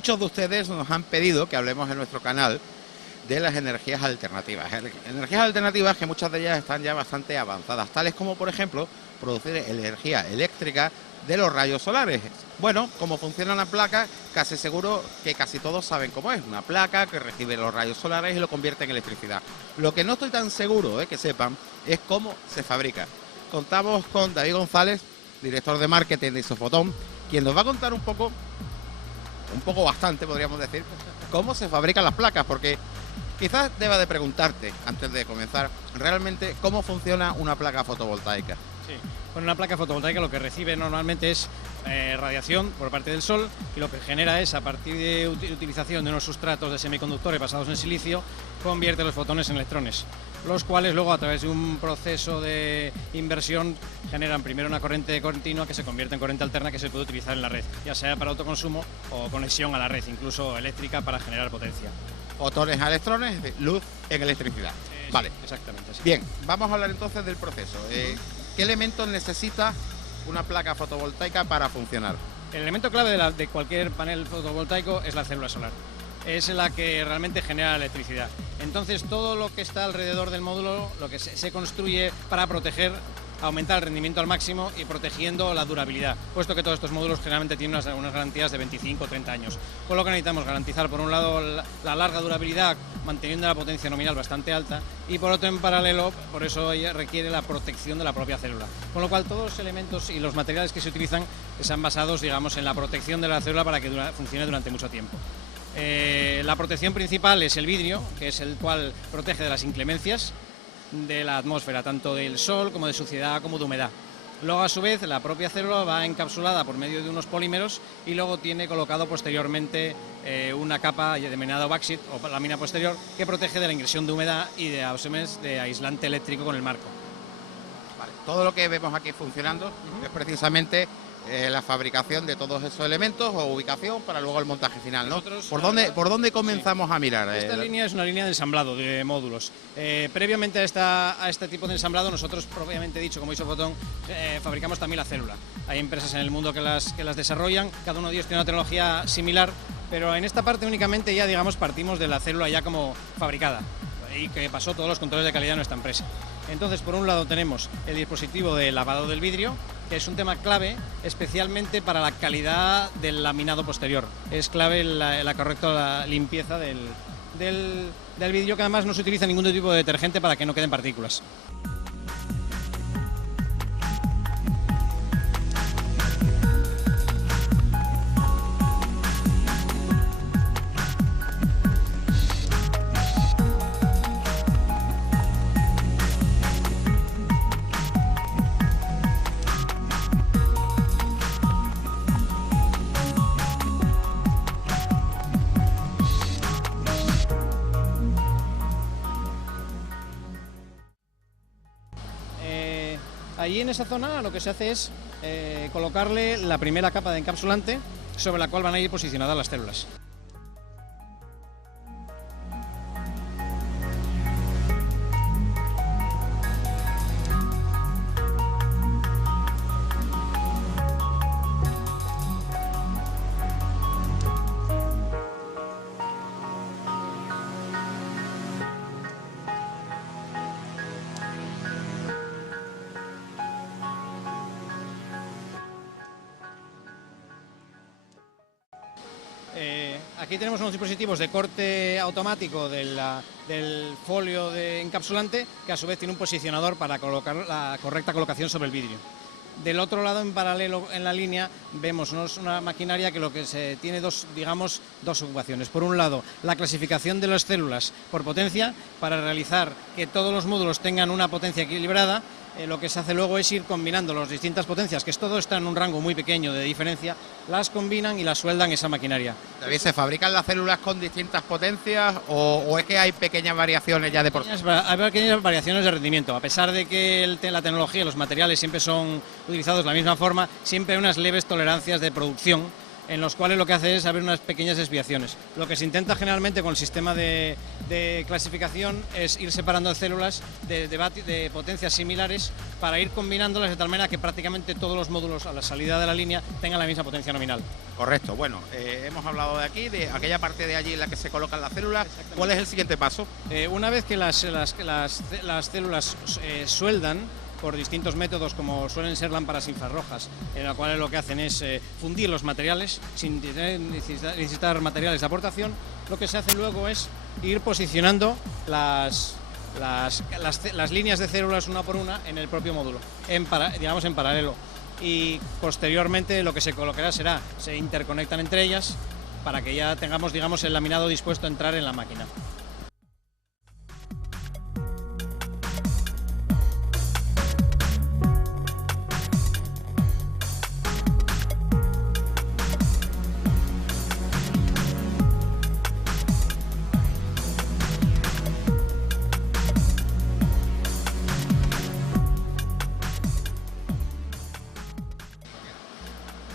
Muchos de ustedes nos han pedido que hablemos en nuestro canal de las energías alternativas. Energías alternativas que muchas de ellas están ya bastante avanzadas, tales como, por ejemplo, producir energía eléctrica de los rayos solares. Bueno, cómo funciona una placa, casi seguro que casi todos saben cómo es. Una placa que recibe los rayos solares y lo convierte en electricidad. Lo que no estoy tan seguro de que sepan es cómo se fabrica. Contamos con David González, director de marketing de Isofotón, quien nos va a contar un poco bastante, podríamos decir, cómo se fabrican las placas, porque quizás deba de preguntarte, antes de comenzar, realmente cómo funciona una placa fotovoltaica. Sí. Bueno, una placa fotovoltaica lo que recibe normalmente es radiación por parte del sol, y lo que genera es, a partir de utilización de unos sustratos de semiconductores basados en silicio, convierte los fotones en electrones, los cuales luego, a través de un proceso de inversión, generan primero una corriente continua que se convierte en corriente alterna que se puede utilizar en la red, ya sea para autoconsumo o conexión a la red, incluso eléctrica, para generar potencia. Fotones a electrones, luz en electricidad. Vale, exactamente así. Bien, vamos a hablar entonces del proceso. ¿Qué elementos necesita una placa fotovoltaica para funcionar? El elemento clave de cualquier panel fotovoltaico es la célula solar. Es la que realmente genera electricidad. Entonces, todo lo que está alrededor del módulo, lo que se construye para proteger, aumentar el rendimiento al máximo y protegiendo la durabilidad, puesto que todos estos módulos generalmente tienen unas garantías de 25 o 30 años. Con lo que necesitamos garantizar, por un lado, la larga durabilidad, manteniendo la potencia nominal bastante alta, y por otro, en paralelo, por eso requiere la protección de la propia célula. Con lo cual, todos los elementos y los materiales que se utilizan están basados, digamos, en la protección de la célula para que funcione durante mucho tiempo. La protección principal es el vidrio, que es el cual protege de las inclemencias de la atmósfera, tanto del sol como de suciedad como de humedad. Luego, a su vez, la propia célula va encapsulada por medio de unos polímeros y luego tiene colocado posteriormente una capa denominada backseat o lámina posterior, que protege de la ingresión de humedad y de aislante eléctrico con el marco. Vale. Todo lo que vemos aquí funcionando es precisamente la fabricación de todos esos elementos o ubicación para luego el montaje final, ¿no? ¿Por dónde comenzamos a mirar? Esta línea es una línea de ensamblado de módulos. Previamente a este tipo de ensamblado, nosotros, propiamente dicho, como Isofotón, fabricamos también la célula. Hay empresas en el mundo que las desarrollan, cada uno de ellos tiene una tecnología similar, pero en esta parte únicamente ya, digamos, partimos de la célula ya como fabricada y que pasó todos los controles de calidad de nuestra empresa. Entonces, por un lado tenemos el dispositivo de lavado del vidrio, que es un tema clave, especialmente para la calidad del laminado posterior. Es clave la correcta limpieza del vidrio, que además no se utiliza ningún tipo de detergente para que no queden partículas. Allí en esa zona lo que se hace es colocarle la primera capa de encapsulante sobre la cual van a ir posicionadas las células. Aquí tenemos unos dispositivos de corte automático del folio de encapsulante, que a su vez tiene un posicionador para colocar la correcta colocación sobre el vidrio. Del otro lado, en paralelo en la línea, vemos una maquinaria que lo que tiene dos ocupaciones. Por un lado, la clasificación de las células por potencia, para realizar que todos los módulos tengan una potencia equilibrada. Lo que se hace luego es ir combinando las distintas potencias, que todo está en un rango muy pequeño de diferencia, las combinan y las sueldan esa maquinaria. ¿Se fabrican las células con distintas potencias o es que hay pequeñas variaciones ya de por sí? Hay pequeñas variaciones de rendimiento, a pesar de que la tecnología y los materiales siempre son utilizados de la misma forma, siempre hay unas leves tolerancias de producción en los cuales lo que hace es haber unas pequeñas desviaciones. Lo que se intenta generalmente con el sistema de clasificación es ir separando células de potencias similares para ir combinándolas de tal manera que prácticamente todos los módulos a la salida de la línea tengan la misma potencia nominal. Correcto. Bueno, hemos hablado de aquí, de aquella parte de allí en la que se colocan las células. ¿Cuál es el siguiente paso? Una vez que las células sueldan por distintos métodos, como suelen ser lámparas infrarrojas, en las cuales lo que hacen es fundir los materiales sin necesitar materiales de aportación, lo que se hace luego es ir posicionando las líneas de células una por una en el propio módulo, digamos en paralelo. Y posteriormente lo que se colocará será, se interconectan entre ellas para que ya tengamos, digamos, el laminado dispuesto a entrar en la máquina.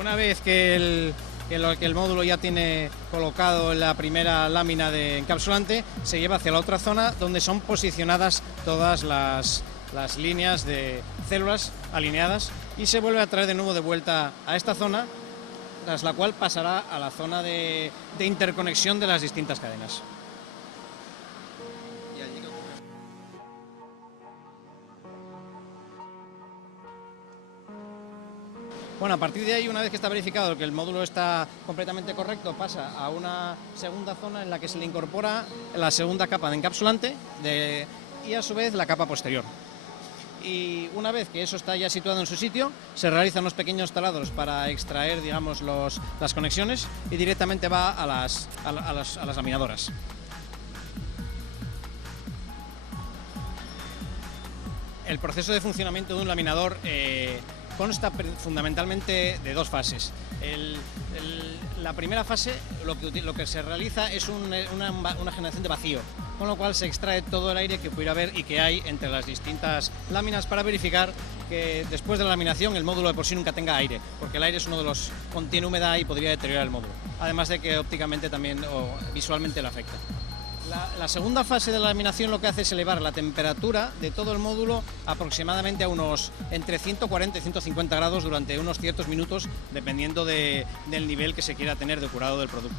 Una vez que el módulo ya tiene colocado la primera lámina de encapsulante, se lleva hacia la otra zona donde son posicionadas todas las líneas de células alineadas y se vuelve a traer de nuevo de vuelta a esta zona, tras la cual pasará a la zona de interconexión de las distintas cadenas. Bueno, a partir de ahí, una vez que está verificado que el módulo está completamente correcto, pasa a una segunda zona en la que se le incorpora la segunda capa de encapsulante y a su vez la capa posterior. Y una vez que eso está ya situado en su sitio, se realizan unos pequeños taladros para extraer, digamos, las conexiones y directamente va a las laminadoras. El proceso de funcionamiento de un laminador consta fundamentalmente de dos fases. La primera fase, lo que se realiza es una generación de vacío, con lo cual se extrae todo el aire que pudiera haber y que hay entre las distintas láminas para verificar que después de la laminación el módulo de por sí nunca tenga aire, porque el aire es uno de los que contiene humedad y podría deteriorar el módulo, además de que ópticamente también o visualmente le afecta. La segunda fase de la laminación lo que hace es elevar la temperatura de todo el módulo aproximadamente a unos entre 140 y 150 grados durante unos ciertos minutos, dependiendo del nivel que se quiera tener de curado del producto.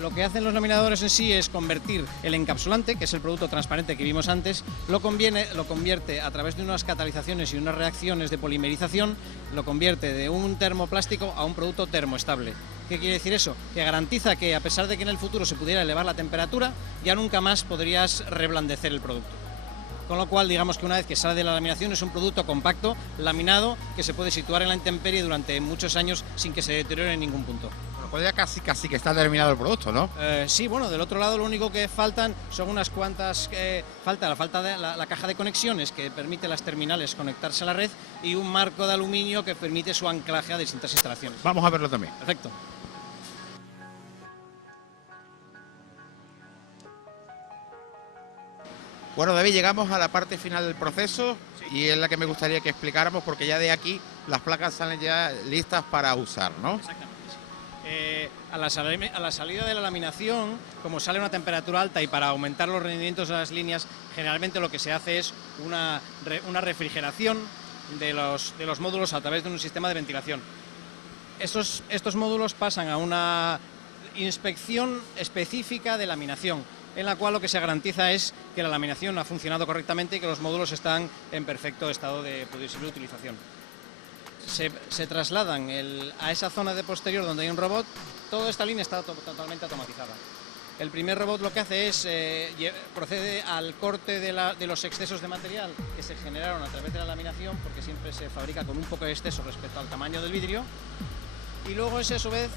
Lo que hacen los laminadores en sí es convertir el encapsulante, que es el producto transparente que vimos antes, lo convierte a través de unas catalizaciones y unas reacciones de polimerización, lo convierte de un termoplástico a un producto termoestable. ¿Qué quiere decir eso? Que garantiza que a pesar de que en el futuro se pudiera elevar la temperatura, ya nunca más podrías reblandecer el producto. Con lo cual, digamos que una vez que sale de la laminación es un producto compacto, laminado, que se puede situar en la intemperie durante muchos años sin que se deteriore en ningún punto. Pues ya casi que está terminado el producto, ¿no? Sí, bueno, del otro lado lo único que faltan son unas cuantas, falta de la caja de conexiones que permite a las terminales conectarse a la red y un marco de aluminio que permite su anclaje a distintas instalaciones. Vamos a verlo también. Perfecto. Bueno, David, llegamos a la parte final del proceso y es la que me gustaría que explicáramos porque ya de aquí las placas salen ya listas para usar, ¿no? Exactamente. A la salida de la laminación, como sale a una temperatura alta y para aumentar los rendimientos de las líneas, generalmente lo que se hace es una refrigeración de los módulos a través de un sistema de ventilación. Estos módulos pasan a una inspección específica de laminación, en la cual lo que se garantiza es que la laminación ha funcionado correctamente y que los módulos están en perfecto estado de posible utilización. Se trasladan a esa zona de posterior donde hay un robot. Toda esta línea está totalmente automatizada. El primer robot lo que hace es procede al corte de los excesos de material que se generaron a través de la laminación, porque siempre se fabrica con un poco de exceso respecto al tamaño del vidrio, y luego ese a su vez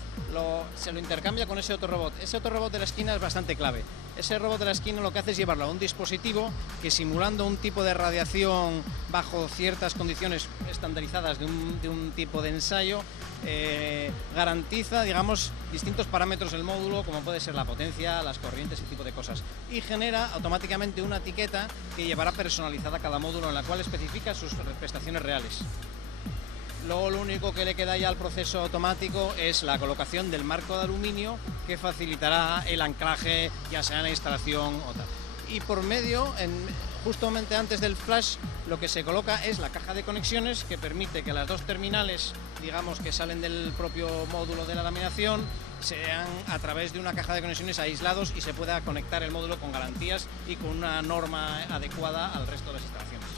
se lo intercambia con ese otro robot. Ese otro robot de la esquina es bastante clave. Ese robot de la esquina lo que hace es llevarlo a un dispositivo que, simulando un tipo de radiación bajo ciertas condiciones estandarizadas de un tipo de ensayo, garantiza, digamos, distintos parámetros del módulo, como puede ser la potencia, las corrientes, ese tipo de cosas, y genera automáticamente una etiqueta que llevará personalizada cada módulo, en la cual especifica sus prestaciones reales. Luego lo único que le queda ya al proceso automático es la colocación del marco de aluminio que facilitará el anclaje, ya sea en la instalación o tal. Y por medio, justamente antes del flash, lo que se coloca es la caja de conexiones que permite que las dos terminales, digamos, que salen del propio módulo de la laminación, sean a través de una caja de conexiones aislados y se pueda conectar el módulo con garantías y con una norma adecuada al resto de las instalaciones.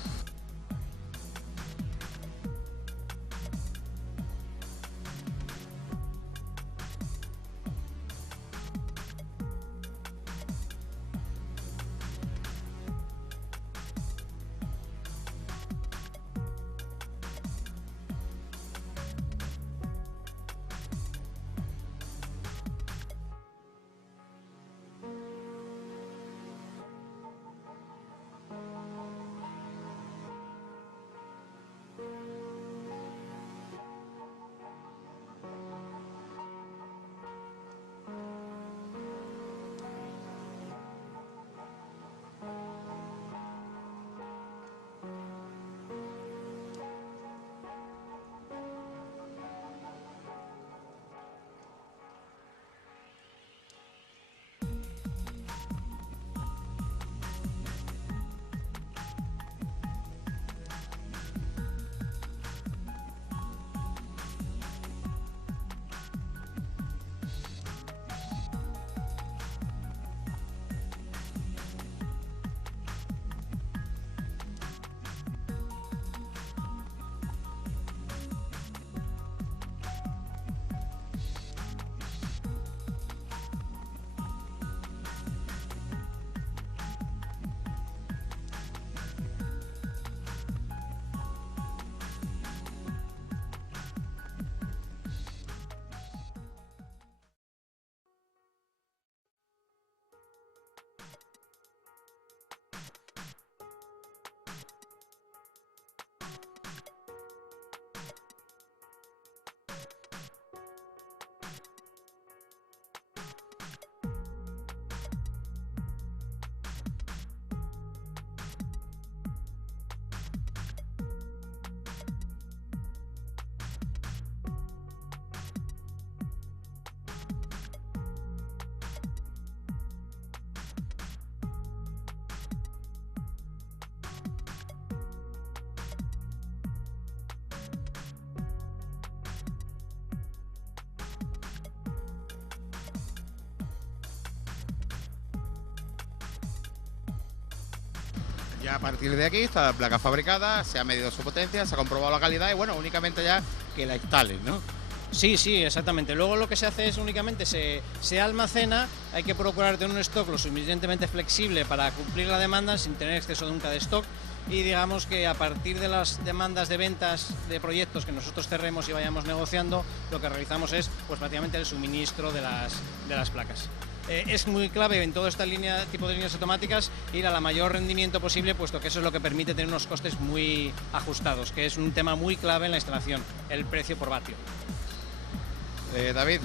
Ya a partir de aquí está la placa fabricada, se ha medido su potencia, se ha comprobado la calidad y bueno, únicamente ya que la instalen, ¿no? Sí, sí, exactamente. Luego lo que se hace es únicamente se almacena, hay que procurar tener un stock lo suficientemente flexible para cumplir la demanda sin tener exceso nunca de stock y digamos que a partir de las demandas de ventas de proyectos que nosotros cerremos y vayamos negociando, lo que realizamos es pues prácticamente el suministro de las placas. Es muy clave en todo este tipo de líneas automáticas ir a la mayor rendimiento posible, puesto que eso es lo que permite tener unos costes muy ajustados, que es un tema muy clave en la instalación, el precio por vatio. David,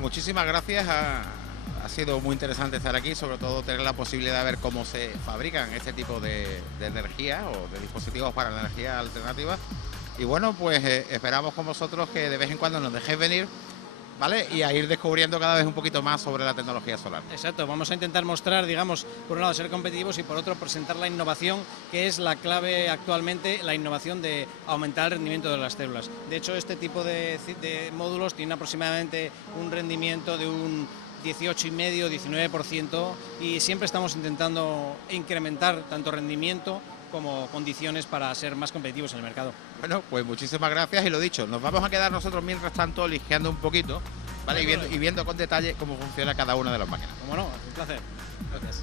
muchísimas gracias. Ha sido muy interesante estar aquí, sobre todo tener la posibilidad de ver cómo se fabrican este tipo de energía o de dispositivos para la energía alternativa. Y bueno, pues esperamos con vosotros que de vez en cuando nos dejéis venir, ¿vale? Y a ir descubriendo cada vez un poquito más sobre la tecnología solar. Exacto, vamos a intentar mostrar, digamos, por un lado ser competitivos y por otro presentar la innovación, que es la clave actualmente, la innovación de aumentar el rendimiento de las células. De hecho, este tipo de módulos tiene aproximadamente un rendimiento de un 18,5-19% y siempre estamos intentando incrementar tanto rendimiento como condiciones para ser más competitivos en el mercado. Bueno, pues muchísimas gracias y lo dicho, nos vamos a quedar nosotros mientras tanto ligeando un poquito, ¿vale? Y viendo con detalle cómo funciona cada una de las máquinas. Como no, un placer. Gracias.